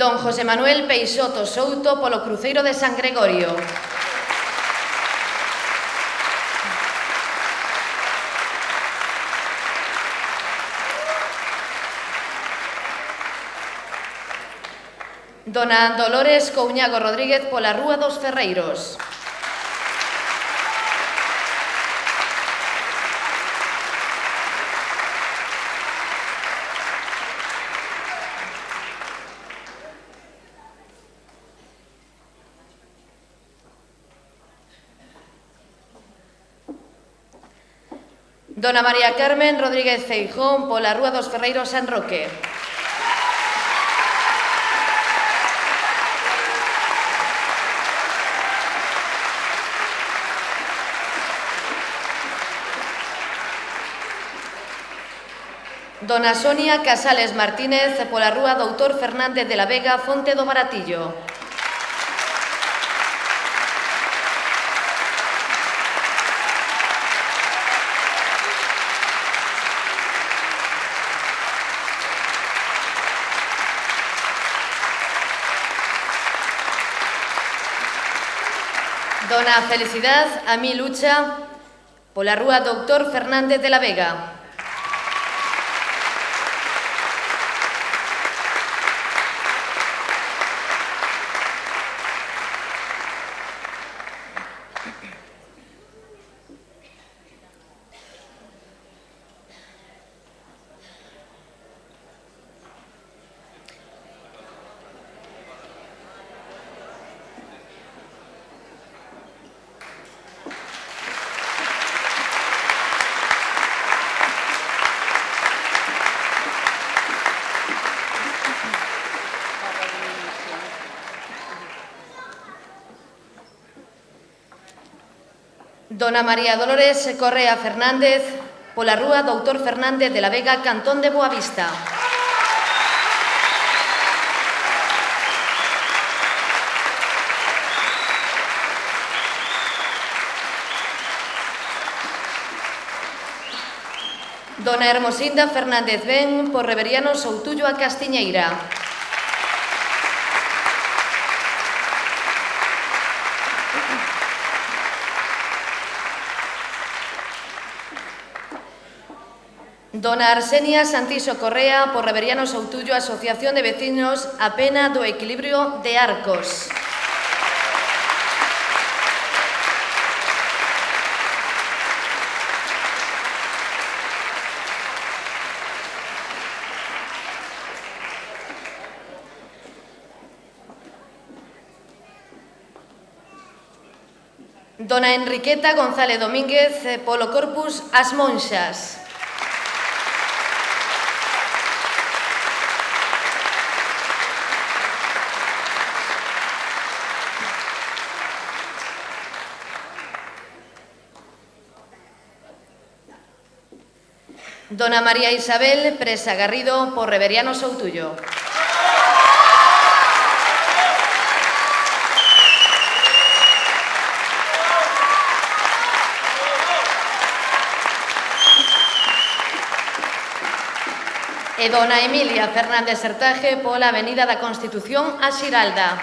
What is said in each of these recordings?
Don José Manuel Peixoto Souto polo Cruceiro de San Gregorio. Dona Dolores Couñago Rodríguez pola Rúa dos Ferreiros. Dona María Carmen Rodríguez Feijón pola Rúa dos Ferreiros San Roque. Dona Sonia Casales Martínez pola Rúa Doutor Fernández de la Vega, Fonte do Baratillo. Dona Felicidad Amí Lucha pola Rúa Doutor Fernández de la Vega. Dona María Dolores Correa Fernández pola Rúa Doutor Fernández de la Vega, Cantón de Boavista. Dona Hermosinda Fernández Ben por Reveriano Soutullo a Castiñeira. Dona Arsenia Santiso Correa por Reveriano Soutullo, Asociación de Vecinos a Pena do Equilibrio de Arcos. Dona Enriqueta González Domínguez polo Corpus As Monxas. Dona María Isabel Presa Garrido por Reveriano Soutullo. E dona Emilia Fernández Sertaje pola Avenida da Constitución a Xiralda.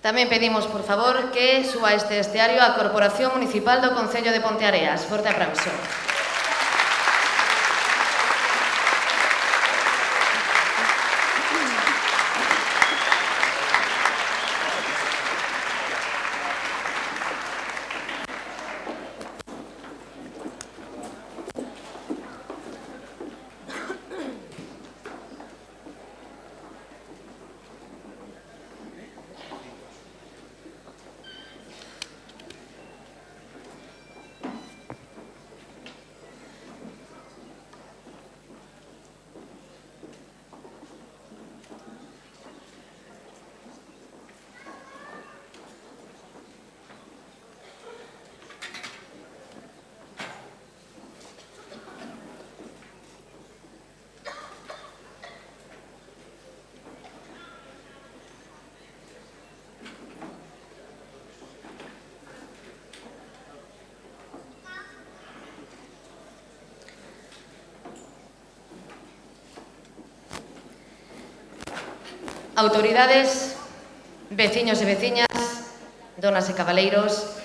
Tamén pedimos, por favor, que suba este esteario a Corporación Municipal do Concello de Ponteareas. Forte aplauso. Autoridades, veciños e veciñas, donas e cabaleiros,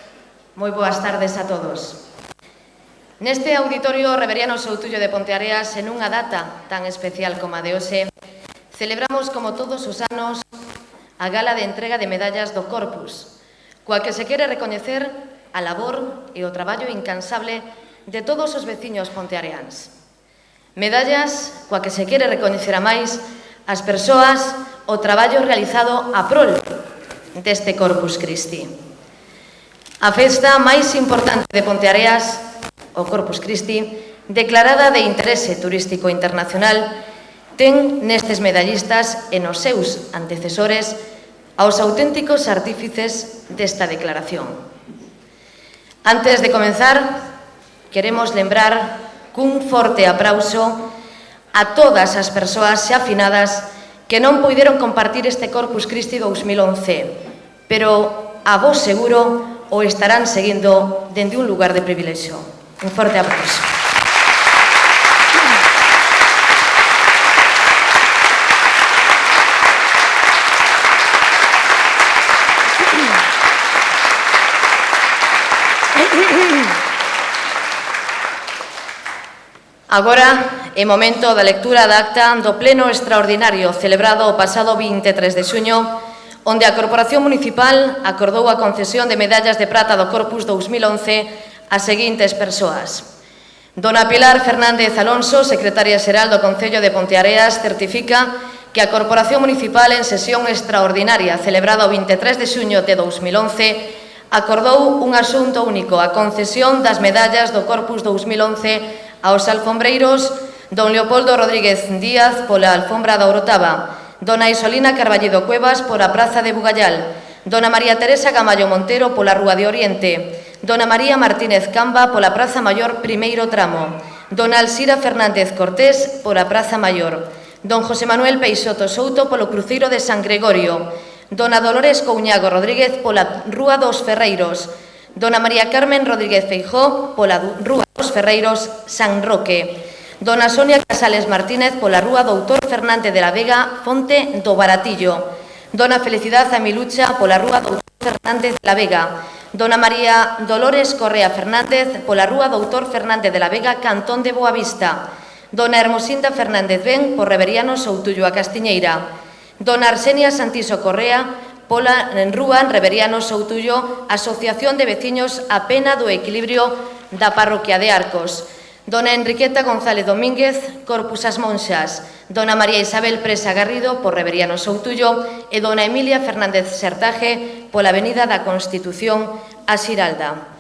moi boas tardes a todos. Neste auditorio Reveriano Soutullo de Ponteareas, en unha data tan especial como a de hoxe, celebramos como todos os anos a gala de entrega de medallas do Corpus, coa que se quere recoñecer a labor e o traballo incansable de todos os veciños ponteareáns. Medallas coa que se quere recoñecer a máis as persoas o traballo realizado a prol deste Corpus Christi. A festa máis importante de Ponteareas, o Corpus Christi, declarada de interese turístico internacional, ten nestes medallistas e nos seus antecesores aos auténticos artífices desta declaración. Antes de comenzar, queremos lembrar cun forte aplauso a todas as persoas xa afinadas que non puideron compartir este Corpus Christi 2011, pero a vos seguro o estarán seguindo dende un lugar de privilexio. Un forte aplauso. Agora é momento da lectura da acta do pleno extraordinario celebrado o pasado 23 de xuño, onde a Corporación Municipal acordou a concesión de medallas de prata do Corpus 2011 ás seguintes persoas. Dona Pilar Fernández Alonso, secretaria xeral do Concello de Ponteareas, certifica que a Corporación Municipal en sesión extraordinaria celebrada o 23 de xuño de 2011 acordou un asunto único, a concesión das medallas do Corpus 2011 aos alfombreiros don Leopoldo Rodríguez Díaz pola alfombra da Orotava, dona Isolina Carballido Cuevas pola Praza de Bugallal, dona María Teresa Gamallo Montero pola Rúa de Oriente, dona María Martínez Camba pola Praza Maior primeiro tramo, dona Alsira Fernández Cortés pola Praza Maior, don José Manuel Peixoto Souto polo Cruceiro de San Gregorio, dona Dolores Couñago Rodríguez pola Rúa dos Ferreiros, dona María Carmen Rodríguez Feijó pola Rúa dos Ferreiros San Roque, dona Sonia Casales Martínez pola Rúa Doutor Fernández de la Vega Fonte do Baratillo, dona Felicidad Amilucha pola Rúa Doutor Fernández de la Vega, dona María Dolores Correa Fernández pola Rúa Doutor Fernández de la Vega Cantón de Boavista, dona Hermosinda Fernández Ben por Reveriano Soutullo a Castiñeira, dona Arsenia Santiso Correa pola Rúa Reveriano Soutullo, Asociación de Veciños a Pena do Equilibrio da Parroquia de Arcos, dona Enriqueta González Domínguez, Corpus as Monxas, dona María Isabel Presa Garrido por Reveriano Soutullo e dona Emilia Fernández Sertaje pola Avenida da Constitución a Xiralda.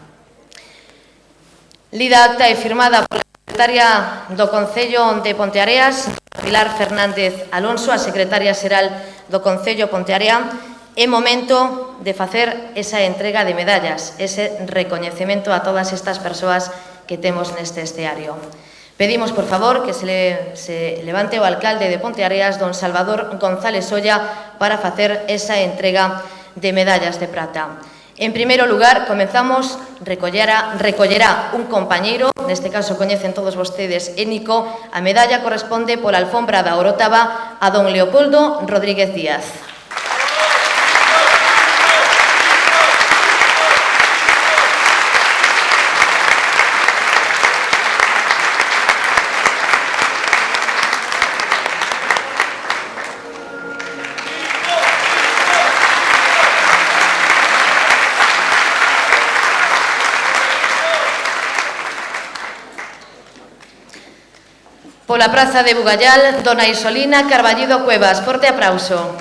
Lida acta e firmada pola secretaria do Concello de Ponteareas, Pilar Fernández Alonso, a secretaria xeral do Concello Pontearea. É momento de facer esa entrega de medallas, ese recoñecemento a todas estas persoas que temos neste esteario. Pedimos, por favor, que se levante o alcalde de Ponteareas, don Salvador González Olla, para facer esa entrega de medallas de prata. En primeiro lugar, comenzamos, recollerá un compañeiro, neste caso coñecen todos vostedes, Énico, a medalla corresponde pola alfombra da Orotava a don Leopoldo Rodríguez Díaz. Pola Praza de Bugallal, dona Isolina Carballido Cuevas. Forte aplauso.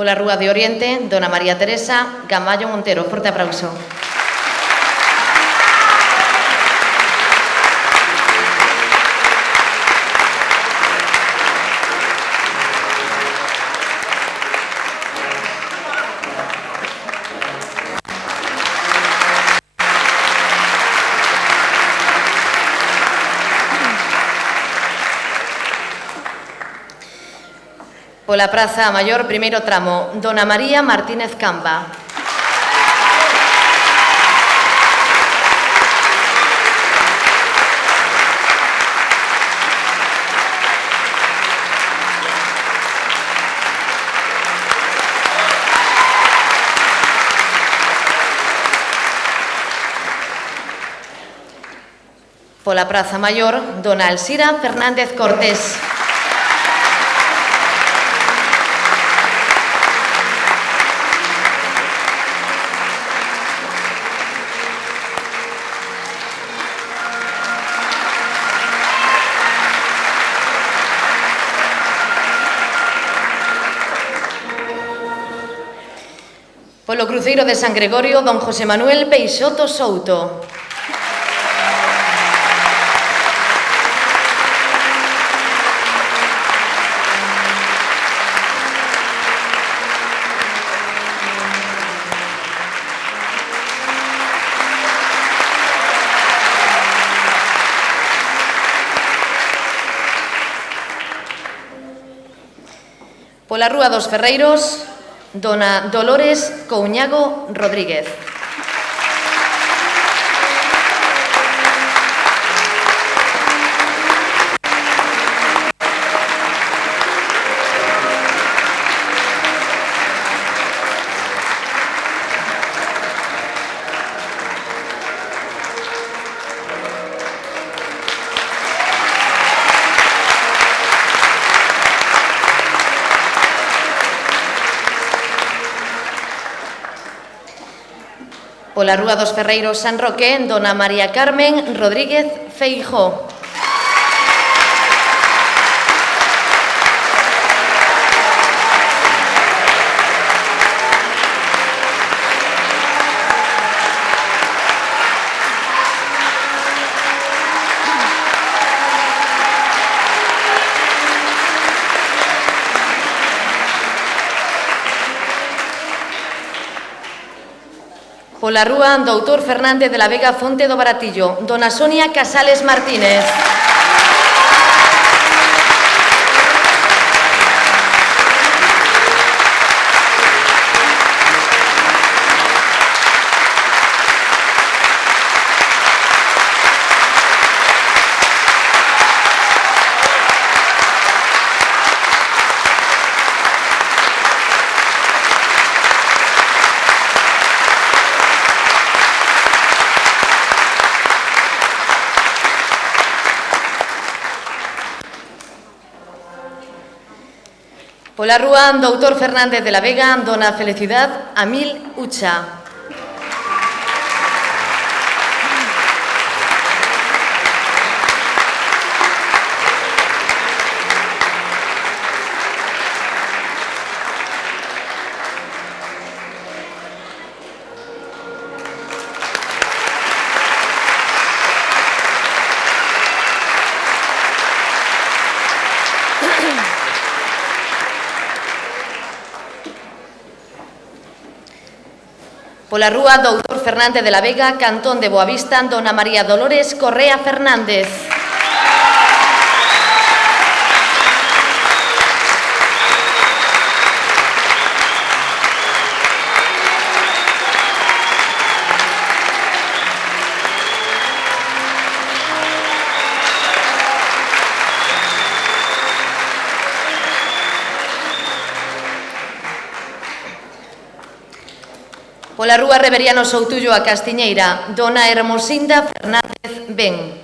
Pola Rúa de Oriente, dona María Teresa Gamallo Montero. Forte aplauso. Pola Praza Maior, primeiro tramo, Dona María Martínez Camba. Pola Praza Maior, Dona Alsira Fernández Cortés. Polo cruceiro de San Gregorio, Don José Manuel Peixoto Souto. Pola Rúa dos Ferreiros, Dona Dolores Couñago Rodríguez. Pola Rúa dos Ferreiros San Roque, Dona María Carmen Rodríguez Feijó. Pola Rúa Doutor Fernández de la Vega Fonte do Baratillo, Dona Sonia Casales Martínez. Pola Rúa Doutor Fernández de la Vega, Dona Felicidad Amil Ucha. Pola Rúa Doutor Fernández de la Vega, Cantón de Boavista, Dona María Dolores Correa Fernández. Pola Rúa Reveriano Soutullo a Castiñeira, Dona Hermosinda Fernández Ben.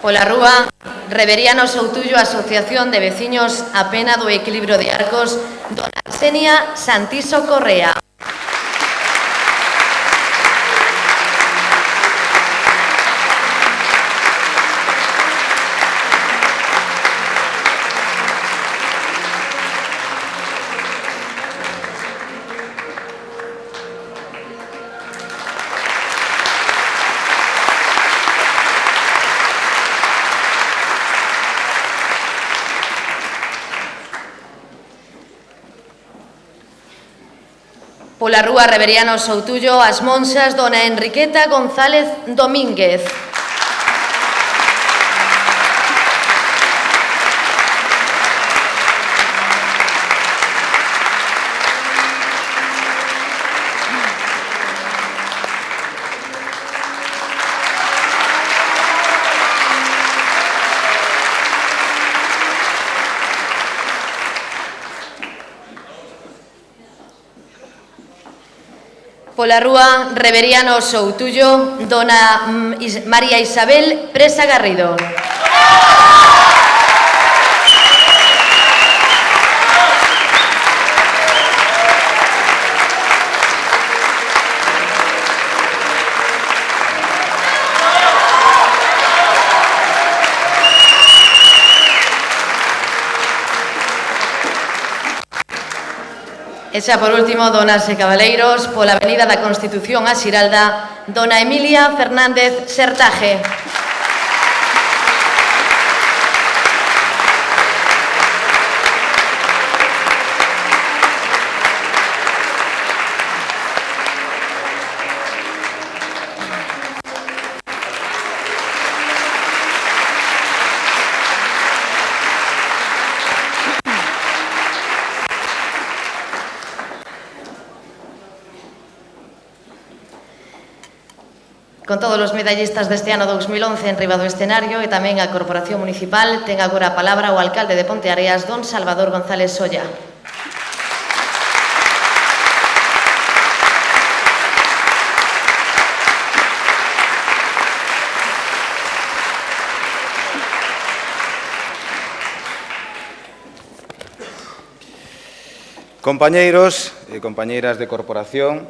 Pola Rúa Reveriano Soutullo, Asociación de Veciños a Pena do Equilibrio de Arcos, Dona Xenia Santiso Correa. Pola Rúa Reveriano Soutullo, as monxas dona Enriqueta González Domínguez. Pola Rúa Reveriano Soutullo, dona María Isabel Presa Garrido. E xa por último, donas e cabaleiros, pola Avenida da Constitución a Xiralda, dona Emilia Fernández Sertaje. Con todos os medallistas deste ano 2011 en riba do escenario e tamén a Corporación Municipal, ten agora a palabra o alcalde de Ponteareas, don Salvador González Solla. Compañeiros e compañeiras de corporación,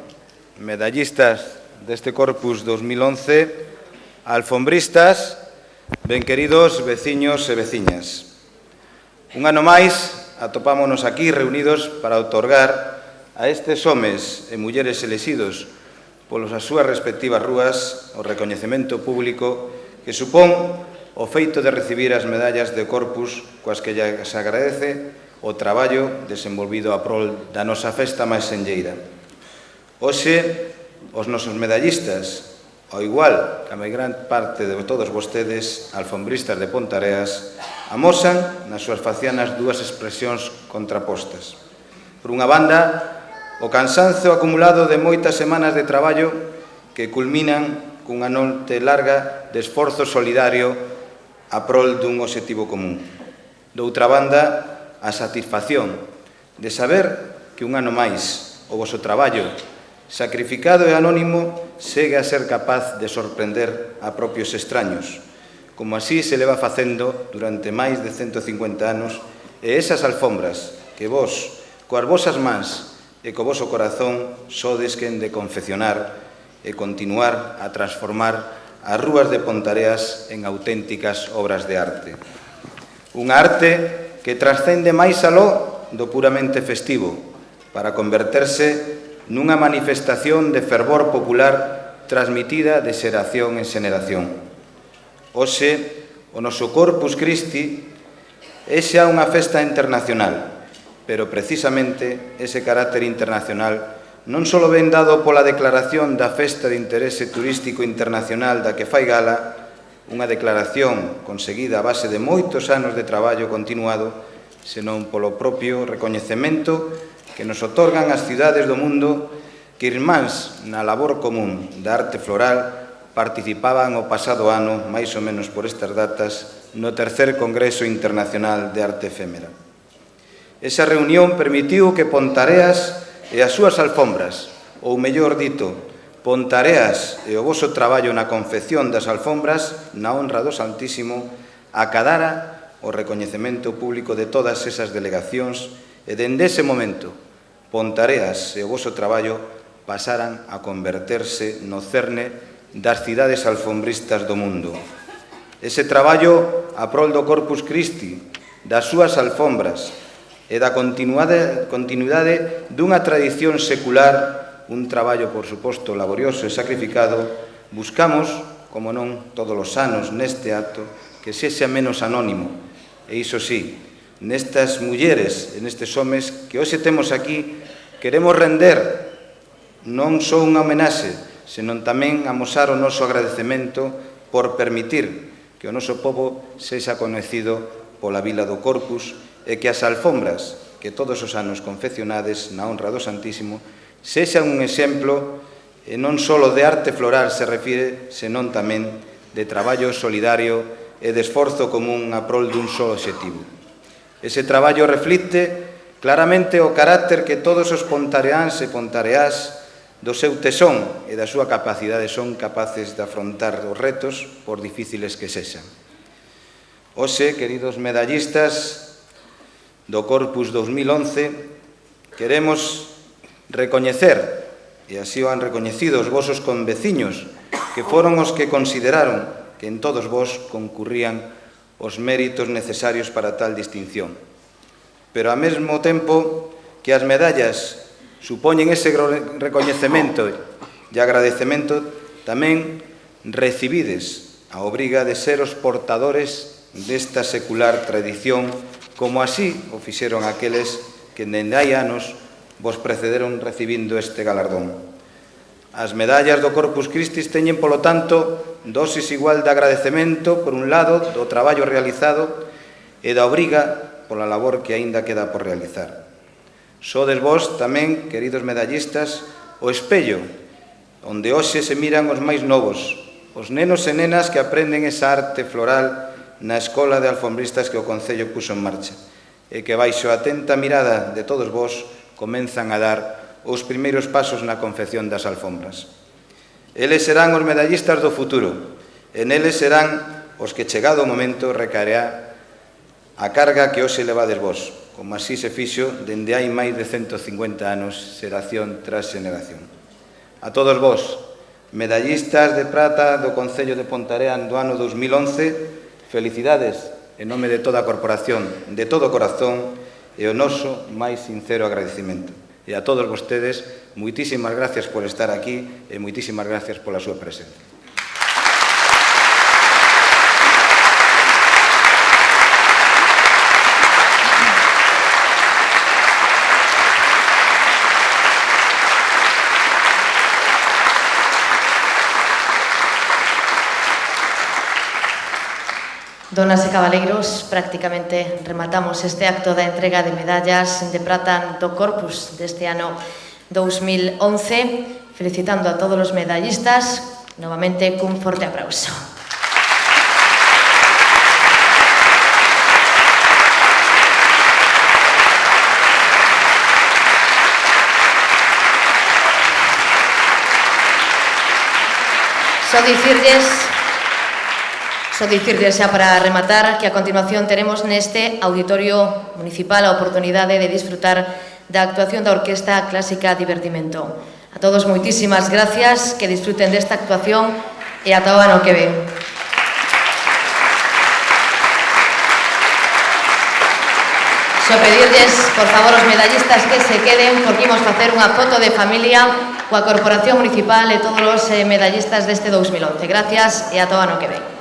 medallistas deste Corpus 2011, alfombristas, ben queridos veciños e veciñas. Un ano máis atopámonos aquí reunidos para outorgar a estes homes e mulleres elixidos polos as súas respectivas rúas o recoñecemento público que supón o feito de recibir as medallas de Corpus coas que se agradece o traballo desenvolvido a prol da nosa festa máis senlleira. Hoxe, os nosos medallistas, ao igual que a máis gran parte de todos vostedes, alfombristas de Ponteareas, amosan nas súas facianas dúas expresións contrapostas. Por unha banda, o cansanzo acumulado de moitas semanas de traballo que culminan cunha noite larga de esforzo solidario a prol dun obxectivo común. Doutra banda, a satisfacción de saber que un ano máis o voso traballo sacrificado e anónimo segue a ser capaz de sorprender a propios extraños, como así se leva facendo durante máis de 150 anos, e esas alfombras que vos, coas vosas mans e co voso corazón, sodes quen de confeccionar e continuar a transformar as rúas de Ponteareas en auténticas obras de arte. Unha arte que trascende máis aló do puramente festivo, para converterse nunha manifestación de fervor popular transmitida de xeración en xeración. Hoxe, o noso Corpus Christi é xa unha festa internacional, pero precisamente ese carácter internacional non só ven dado pola declaración da Festa de Interese Turístico Internacional da que fai gala, unha declaración conseguida a base de moitos anos de traballo continuado, senón polo propio recoñecemento que nos otorgan as cidades do mundo que irmáns na labor común da arte floral participaban o pasado ano, máis ou menos por estas datas, no terceiro Congreso Internacional de Arte Efémera. Esa reunión permitiu que Ponteareas e as súas alfombras, ou mellor dito, Ponteareas e o voso traballo na confección das alfombras, na honra do Santísimo, acadara o recoñecemento público de todas esas delegacións e dende ese momento Ponteareas e o voso traballo pasaran a converterse no cerne das cidades alfombristas do mundo. Ese traballo a prol do Corpus Christi, das súas alfombras e da continuidade dunha tradición secular, un traballo, por suposto, laborioso e sacrificado, buscamos, como non todos os anos neste acto, que sexa menos anónimo. E iso sí, nestas mulleres e nestes homes que hoxe temos aquí, queremos render non só unha homenaxe, senón tamén amosar o noso agradecemento por permitir que o noso pobo sexa coñecido pola vila do Corpus e que as alfombras que todos os anos confeccionades na honra do Santísimo sexan un exemplo e non só de arte floral se refire, senón tamén de traballo solidario e de esforzo común a prol dun só obxectivo. Ese traballo reflicte claramente o carácter que todos os pontareáns e pontareás do seu tesón e da súa capacidade son capaces de afrontar os retos por difíciles que sexan. Hoxe, queridos medallistas do Corpus 2011, queremos recoñecer, e así o han recoñecido os vosos conveciños, que foron os que consideraron que en todos vos concurrían os méritos necesarios para tal distinción. Pero ao mesmo tempo que as medallas supoñen ese recoñecemento e agradecemento, tamén recibides a obriga de ser os portadores desta secular tradición, como así o fixeron aqueles que dende hai anos vos precederon recibindo este galardón. As medallas do Corpus Christi teñen, polo tanto, dosis igual de agradecemento, por un lado, do traballo realizado e da obriga pola labor que aínda queda por realizar. Sodes vos tamén, queridos medallistas, o espello onde hoxe se miran os máis novos, os nenos e nenas que aprenden esa arte floral na escola de alfombristas que o Concello puxo en marcha e que baixo a atenta mirada de todos vos comenzan a dar os primeiros pasos na confección das alfombras. Eles serán os medallistas do futuro e neles serán os que, chegado o momento, recaerá a carga que hoxe levades vos, como así se fixo dende hai máis de 150 anos, xeración tras xeración. A todos vos, medallistas de prata do Concello de Ponteareas do ano 2011, felicidades en nome de toda a corporación, de todo o corazón e o noso máis sincero agradecimento. E a todos vostedes, moitísimas gracias por estar aquí e moitísimas gracias pola súa presencia. Donas e cabaleiros, prácticamente rematamos este acto da entrega de medallas de prata do Corpus deste ano 2011, felicitando a todos os medallistas, novamente cun forte aplauso. Só dicirlles xa para rematar que a continuación teremos neste auditorio municipal a oportunidade de disfrutar da actuación da Orquesta Clásica Divertimento. A todos moitísimas gracias, que disfruten desta actuación e ata o ano que ven. Só pedirlles, por favor, os medallistas que se queden, porque imos facer unha foto de familia coa Corporación Municipal e todos os medallistas deste 2011. Gracias e ata o ano que ven.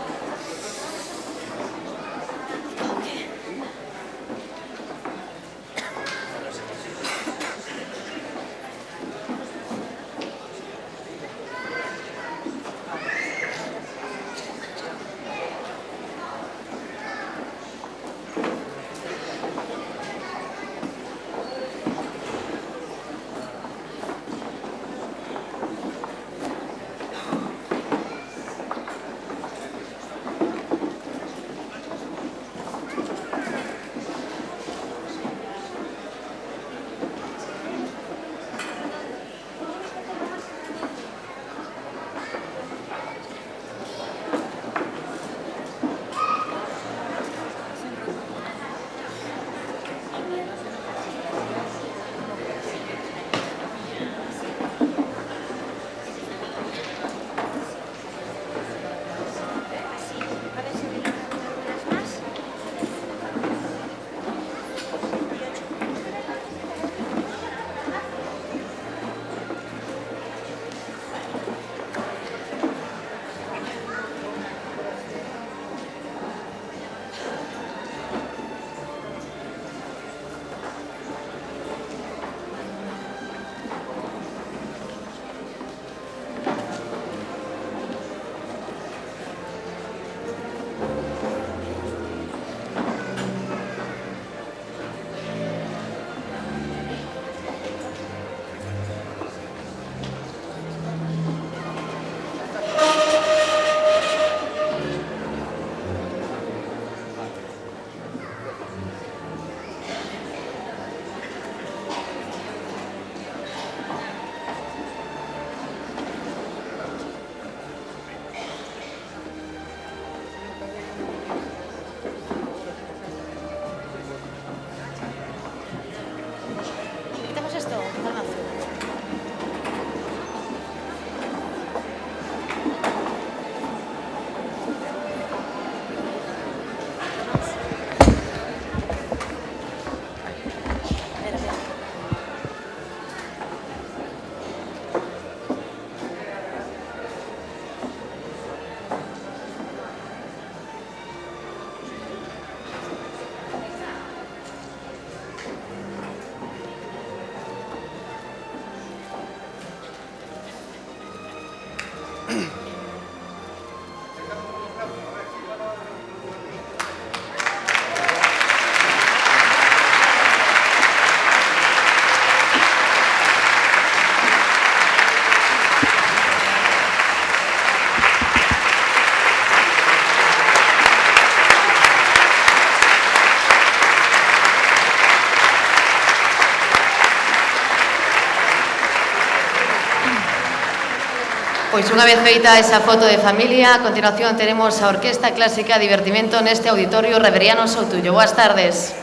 Pois unha vez feita esa foto de familia, a continuación teremos a Orquesta Clásica Divertimento neste auditorio Reveriano Soutullo. Boas tardes.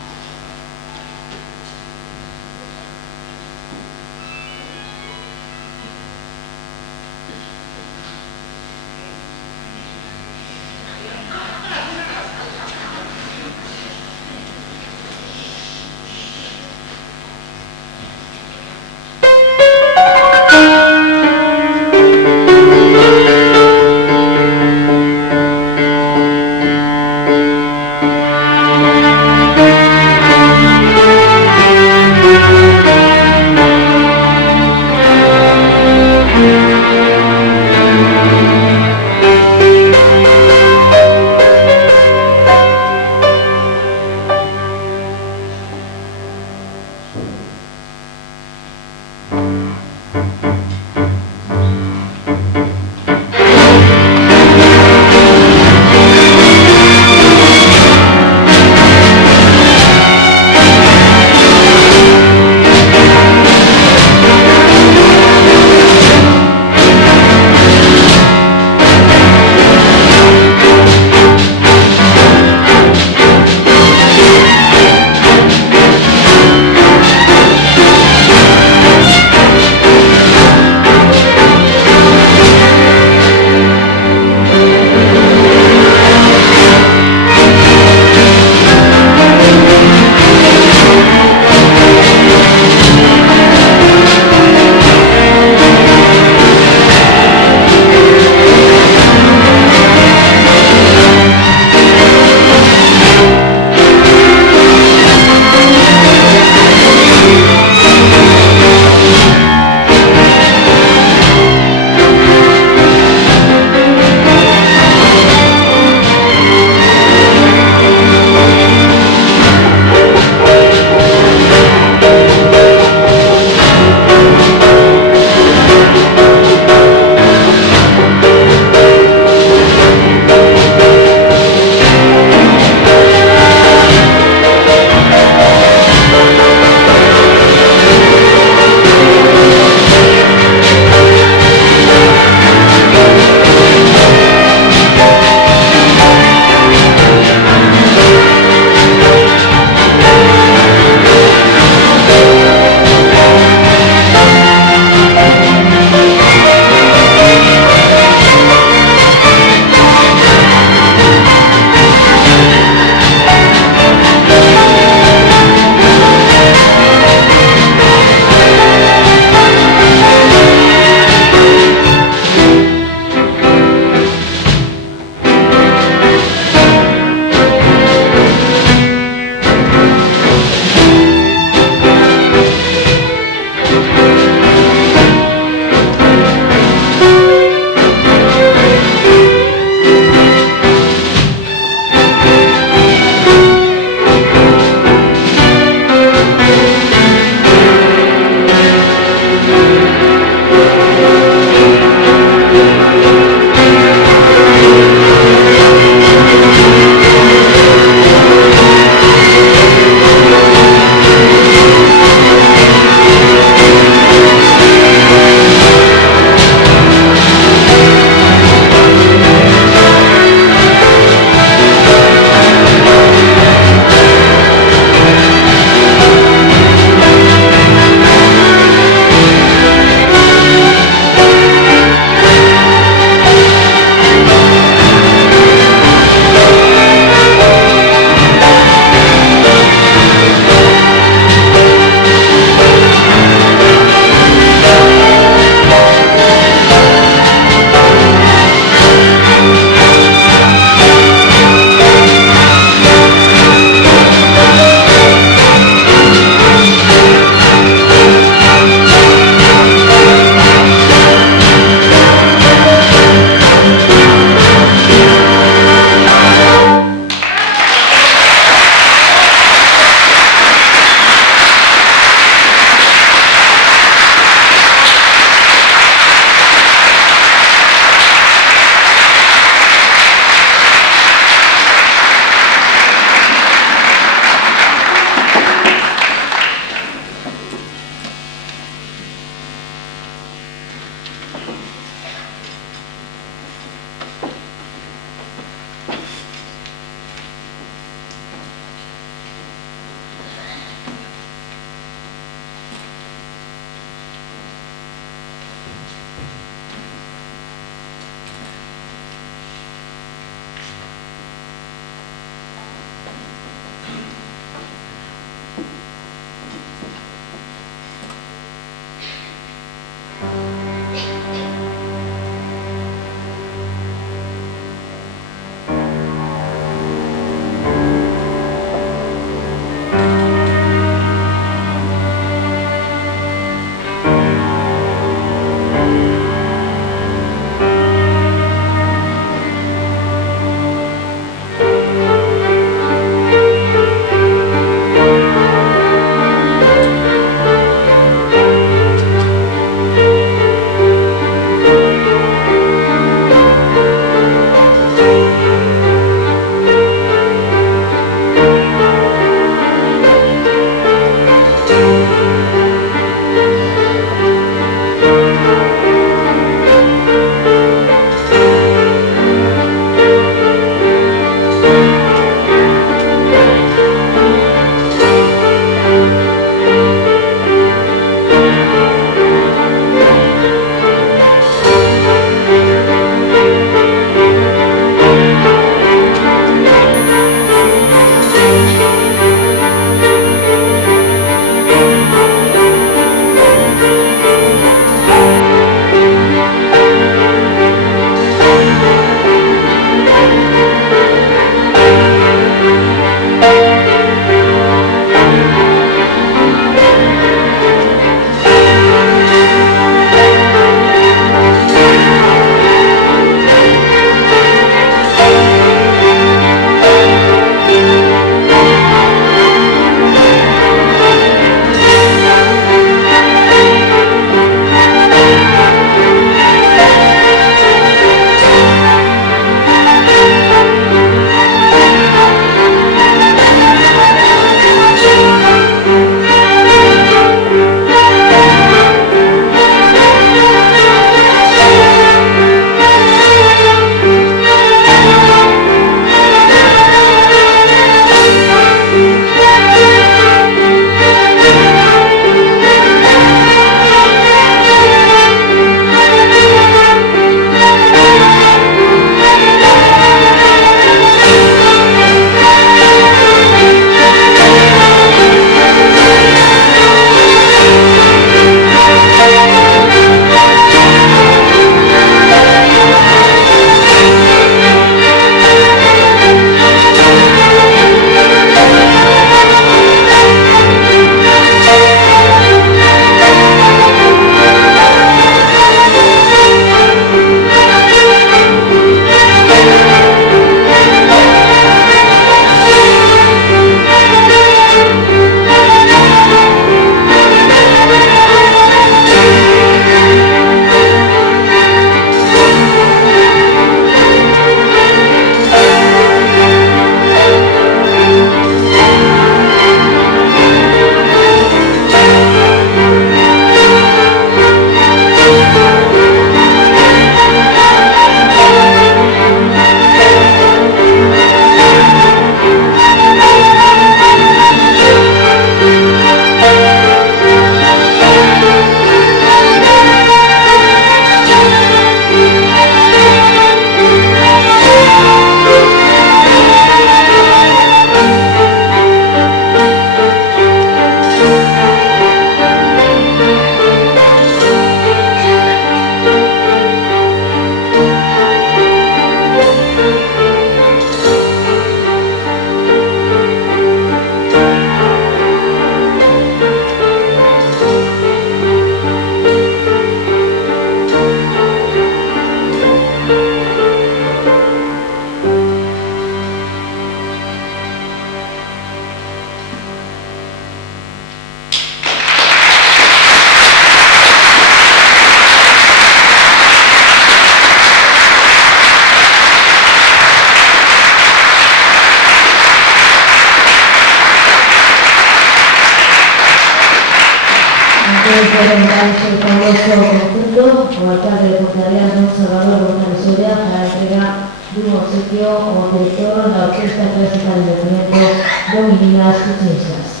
Después de presentar este famoso conjunto, o alcalde de Ponteareas, don Salvador González Soria, para la entrega de un obsequio ao director da Orquesta Clásica de Divertimento do Meninas Cuchinsas.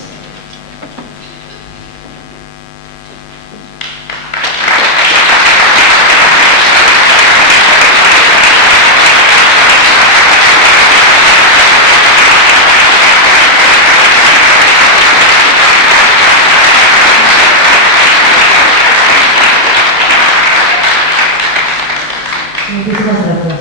Muchísimas gracias.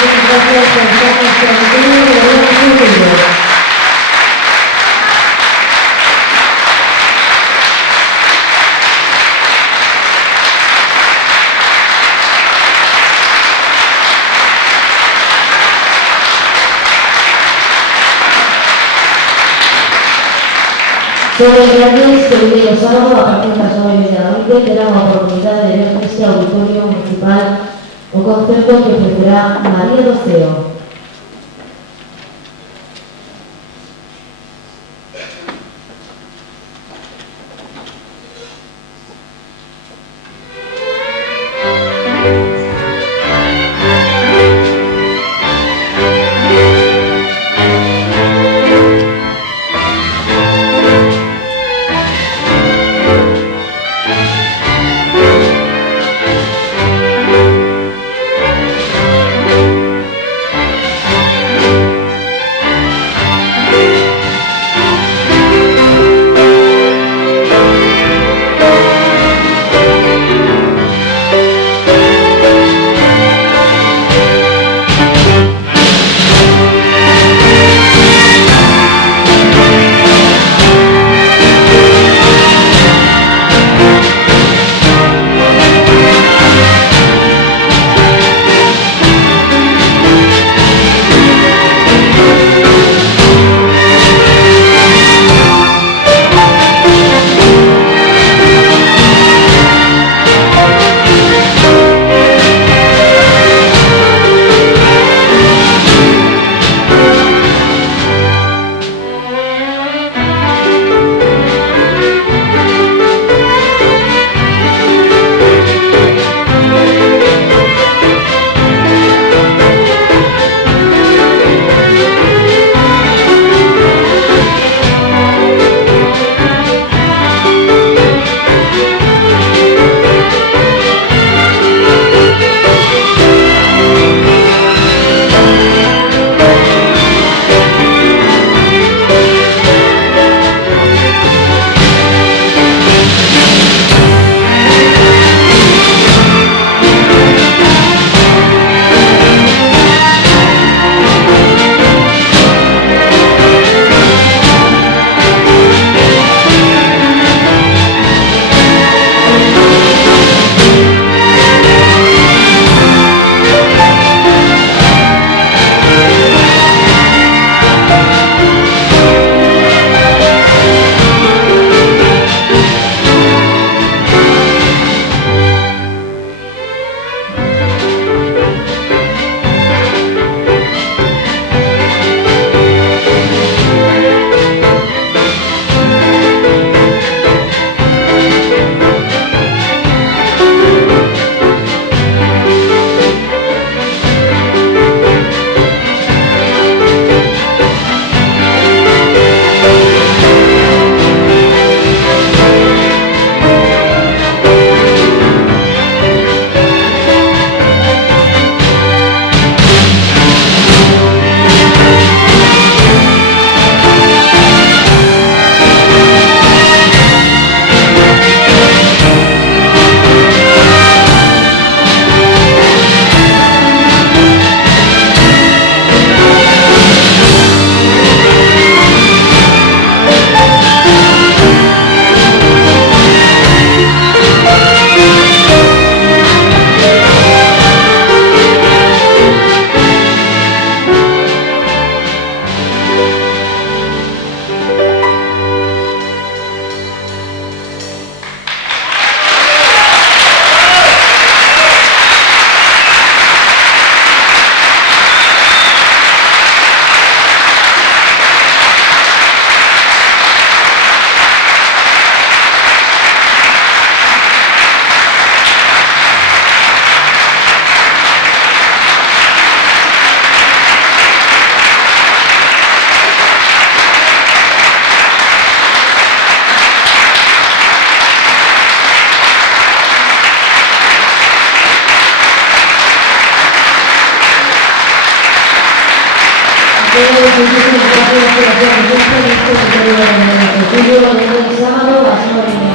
Muchísimas gracias por estar con nuestro auditorio de Gobierno. Sobre el viernes que viene el sábado, a partir das 9:30 da noite, terá a oportunidade de ver neste auditorio municipal o concerto que ofrecerá María do Ceo. Muchísimas gracias por la presencia de este sábado a las 9:30.